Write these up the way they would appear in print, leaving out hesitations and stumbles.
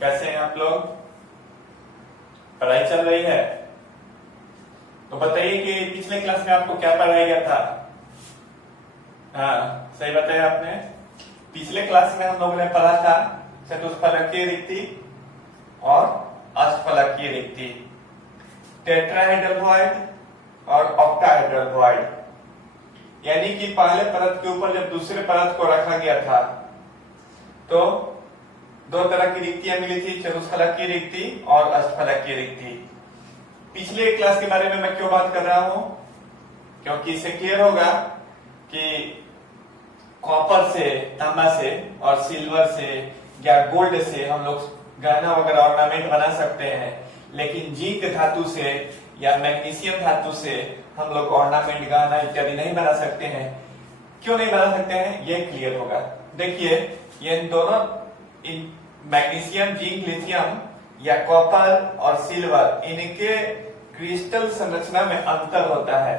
कैसे हैं आप लोग? पढ़ाई चल रही है? तो बताइए कि पिछले क्लास में आपको क्या पढ़ाया गया था? हाँ, सही बताया आपने। पिछले क्लास में हम लोगों ने पढ़ा था चतुष्फलकीय रिक्ति और अष्टफलकीय रिक्ति, टेट्राहेड्रल वॉइड और ऑक्टाहेड्रल वॉइड। यानी कि पहले परत के ऊपर जब दूसरे परत को रखा गया था तो दो तरह की रिक्तियां मिली थी, चतुष्फलकीय रिक्ति और अष्टफलकीय रिक्ति। पिछले क्लास के बारे में मैं क्यों बात कर रहा हूं? क्योंकि इससे क्लियर होगा कि कॉपर से, तांबा से और सिल्वर से या गोल्ड से हम लोग गहना वगैरह ऑर्नामेंट बना सकते हैं, लेकिन जिंक धातु से या मैग्नीशियम धातु से हम लोग ऑर्नामेंट, गहना इत्यादि नहीं बना सकते हैं। क्यों नहीं बना सकते हैं ये क्लियर होगा। देखिए, ये दोनों मैग्नीशियम, जिंक, लिथियम या कॉपर और सिल्वर, इनके क्रिस्टल संरचना में अंतर होता है।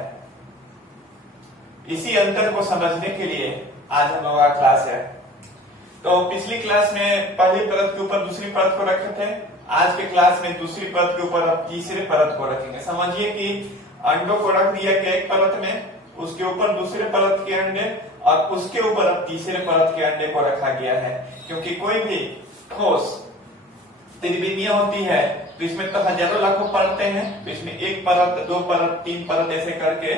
इसी अंतर को समझने के लिए आज हम लोगों का क्लास है। तो पिछली क्लास में पहली परत के ऊपर दूसरी परत को रखे थे, आज के क्लास में दूसरी परत के ऊपर अब तीसरे परत को रखेंगे। समझिए कि अंडों को रख दिया गया एक परत में, उसके ऊपर दूसरे परत के अंडे और उसके ऊपर अब तीसरे परत के अंडे को रखा गया है। क्योंकि कोई भी ठोस त्रिविमीय होती है तो इसमें तो हजारों लाखों परतें हैं, तो इसमें एक परत, दो परत, तीन परत ऐसे करके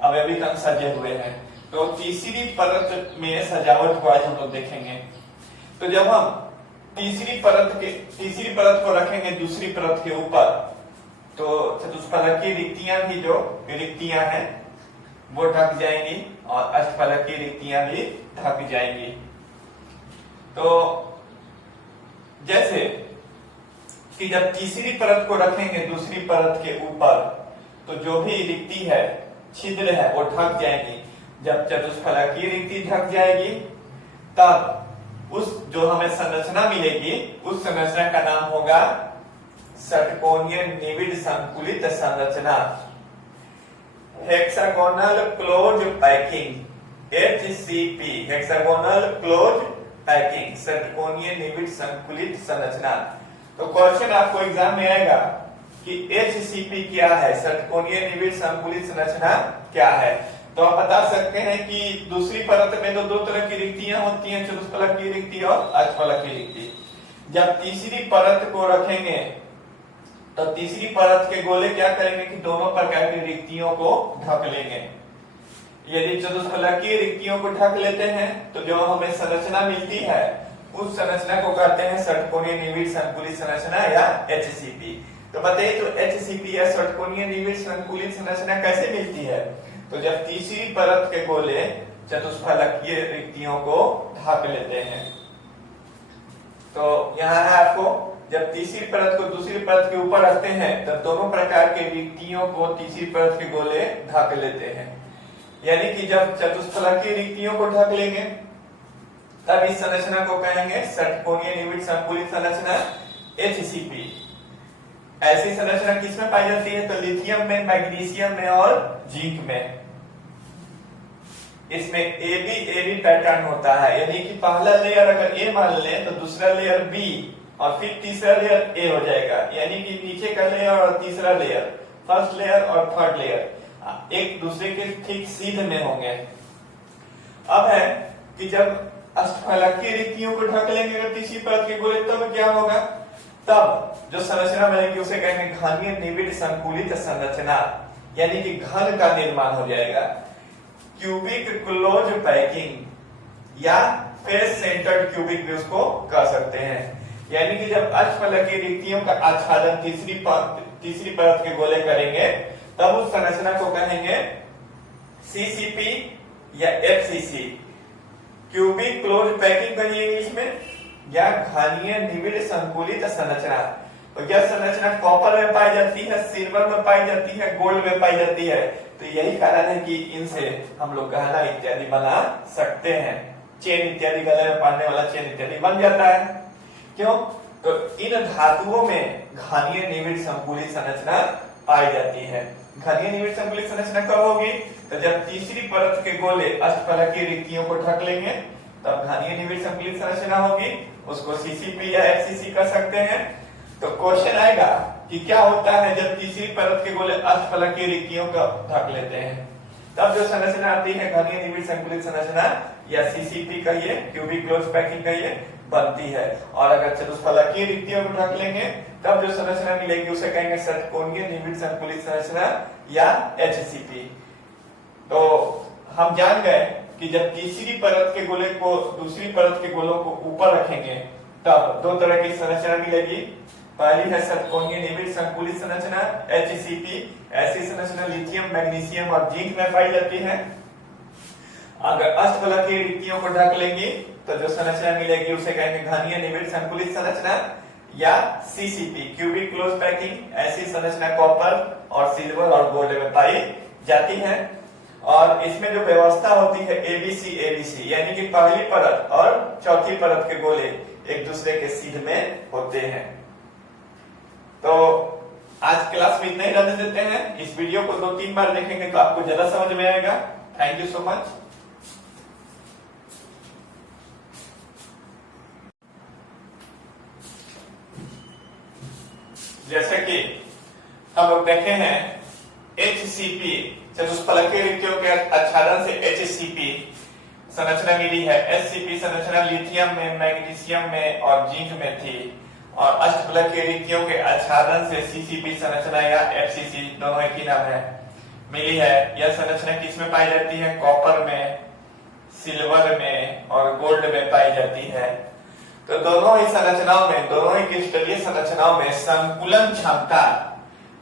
अवयविक अंग सजे हुए हैं। तो तीसरी परत में सजावट को आज हम लोग देखेंगे। तो जब हम तीसरी परत को रखेंगे दूसरी परत के ऊपर, तो चतुष्फलकीय रिक्तियां भी, जो रिक्तियां हैं वो ढक जाएंगी और अष्टफलकीय रिक्तियां भी ढक जाएंगी। तो जैसे कि जब तीसरी परत को रखेंगे दूसरी परत के ऊपर, तो जो भी रिक्ति है, छिद्र है, वो ढक जाएंगी। जब चतुष्फलकीय रिक्ति ढक जाएगी तब उस जो हमें संरचना मिलेगी, उस संरचना का नाम होगा षटकोणीय निविड संकुलित संरचना, hexagonal close packing, HCP, hexagonal close packing, षटकोणीय निविड संकुलित संरचना। तो क्वेश्चन आपको एग्जाम में आएगा कि HCP क्या है, षटकोणीय निविड संकुलित संरचना क्या है। तो आप बता सकते हैं कि दूसरी परत में तो दो तरह की रिक्तियां होती हैं, चतुष्फलकीय रिक्ति और अष्टफलकीय रिक्ति। जब तीसरी परत को रखेंगे तो तीसरी परत के गोले क्या करेंगे कि दोनों प्रकार की रिक्तियों को ढक लेंगे। यदि चतुष्फलकीय रिक्तियों को ढक लेते हैं तो जो हमें संरचना मिलती है उस संरचना को कहते हैं षटकोणीय निविड संकुलित संरचना या HCP। तो बताइए, तो HCP या षटकोणीय निविड संकुलित संरचना कैसे मिलती है? तो जब तीसरी परत के गोले चतुष्फलकीय रिक्तियों को ढक लेते हैं। तो यहाँ है आपको, जब तीसरी परत को दूसरी परत के ऊपर रखते हैं तब दोनों प्रकार के रिक्तियों को तीसरी परत के गोले ढक लेते हैं। यानी कि जब चतुष्फलकीय रिक्तियों को ढक लेंगे तब इस संरचना को कहेंगे षटकोणीय निविड संकुलित संरचना, HCP। ऐसी संरचना किसमें पाई जाती है? तो लिथियम में, मैग्नीशियम में और जिंक में। इसमें AB पैटर्न होता है, यानी कि पहला लेयर अगर A मान ले तो दूसरा लेयर B और फिर तीसरा लेयर A हो जाएगा। यानी कि नीचे का लेयर और तीसरा लेयर, फर्स्ट लेयर और थर्ड लेयर एक दूसरे के ठीक सीध में होंगे। अब है कि जब अष्टफलकीय रिक्तियों को ढक लेंगे अगर तीसरी परत के गोले, तब क्या होगा? तब जो संरचना बनेगी उसे कहेंगे घनीय निविड संकुलित संरचना, यानी कि घन का निर्माण हो जाएगा। क्यूबिक क्लोज पैकिंग या फेस सेंटर्ड क्यूबिक भी उसको कह सकते हैं। यानी कि जब अष्टफलकीय रिक्तियों का आच्छादन तीसरी परत के गोले करेंगे तब उस संरचना को कहेंगे CCP या FCC, क्यूबिक क्लोज पैकिंग कहिए इंग्लिश में, या घनीय निविड संकुलित संरचना। तो यह संरचना कॉपर में पाई जाती है, सिल्वर में पाई जाती है, गोल्ड में पाई जाती है। तो यही कारण है कि इनसे हम लोग गहना इत्यादि बना सकते हैं, चेन इत्यादि, गले में पहनने वाला चेन इत्यादि बन जाता है। क्यों? तो इन धातुओं में घनीय निविड संकुलित संरचना पाई जाती है। घनीय निविड संकुलित संरचना कब होगी? तो जब तीसरी परत के गोले अष्टफलकीय रिक्तियों को ढक लेंगे तब घनीय निबिड़ संकुलित संरचना होगी, उसको सीसीपी या एचसीसी कर सकते हैं। तो क्वेश्चन आएगा कि क्या होता है जब तीसरी परत के गोले अष्टफलकीय रिक्तियों का ढक लेते हैं, तब जो संरचना आती है घनीय निबिड़ संकुलित संरचना या सीसीपी कहिए, क्यूबिक क्लोज पैकिंग कहिए, बनती है। और अगर चतुष्फलकीय रिक्तियों को ढक लेंगे तब जो संरचना मिलेगी उसे कहेंगे षटकोणीय निबिड़ संकुलित संरचना या एचसीपी। तो हम जान गए कि जब तीसरी परत के गोले को दूसरी परत के गोलों को ऊपर रखेंगे तब दो तरह की संरचना मिलेगी। पहली है षटकोणीय निबिड़ संकुलित संरचना एचसीपी। ऐसी संरचना लिथियम, मैग्नीशियम और जिंक में पाई जाती है। अगर अष्टफलकीय रिक्तियों को ढक लेंगे तो जो संरचना मिलेगी उसे कहेंगे घनीय निबिड़ संकुलित संरचना या सीसीपी, क्यूबिक क्लोज पैकिंग। ऐसी संरचना कॉपर और सिल्वर और गोल्ड में पाई जाती है। और इसमें जो व्यवस्था होती है एबीसी एबीसी, यानी कि पहली परत और चौथी परत के गोले एक दूसरे के सीध में होते हैं। तो आज क्लास में इतना ही रहने देते हैं। इस वीडियो को 2-3 बार देखेंगे तो आपको ज्यादा समझ में आएगा। Thank you so much. जैसे कि हम लोग देखे हैं एचसीपी, चतुष्फलकीय रिक्तियों के आच्छादन से एचसीपी संरचना मिली है। एचसीपी संरचना लिथियम में, मैग्नीशियम में और जिंक में थी। और अष्टफलकीय रिक्तियों के आच्छादन से सीसीपी संरचना या एफसीसी, दोनों एक ही नाम है, मिली है। यह संरचना किसमें पाई जाती है? कॉपर में, सिल्वर में और गोल्ड में पाई जाती है। तो दोनों ही संरचनाओं में, दोनों ही क्रिस्टलीय संरचनाओं में संकुलन क्षमता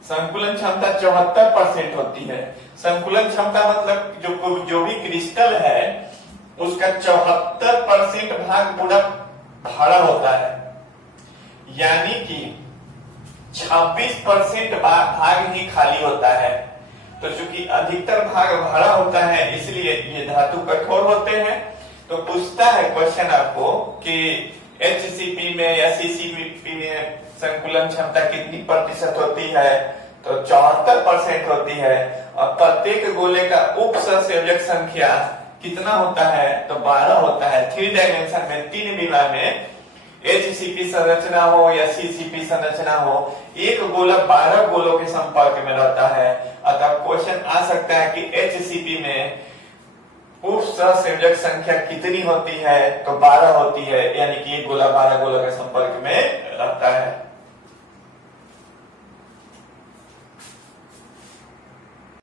74% होती है। संकुलन क्षमता मतलब जो भी क्रिस्टल है उसका 74% भाग पूरा भरा होता है, यानी कि 26% भाग ही खाली होता है। तो चूंकि अधिकतर भाग भरा होता है इसलिए ये धातु कठोर होते हैं। तो पूछता है क्वेश्चन आपको कि एचसीपी में या सीसीपी में संकुलन क्षमता कितनी प्रतिशत होती है? तो 74% होती है। और प्रत्येक गोले का उप सहसंयोजक संख्या कितना होता है? तो 12 होता है। 3 डायमेंशन में, 3 विमा में एचसीपी संरचना हो या सीसीपी संरचना हो, एक गोला 12 गोलों के संपर्क में रहता है। अतः क्वेश्चन आ सकता है कि एचसीपी में उप सहसंयोजक संख्या कितनी होती है? तो 12 होती है, यानी कि एक गोला 12 गोलों के संपर्क में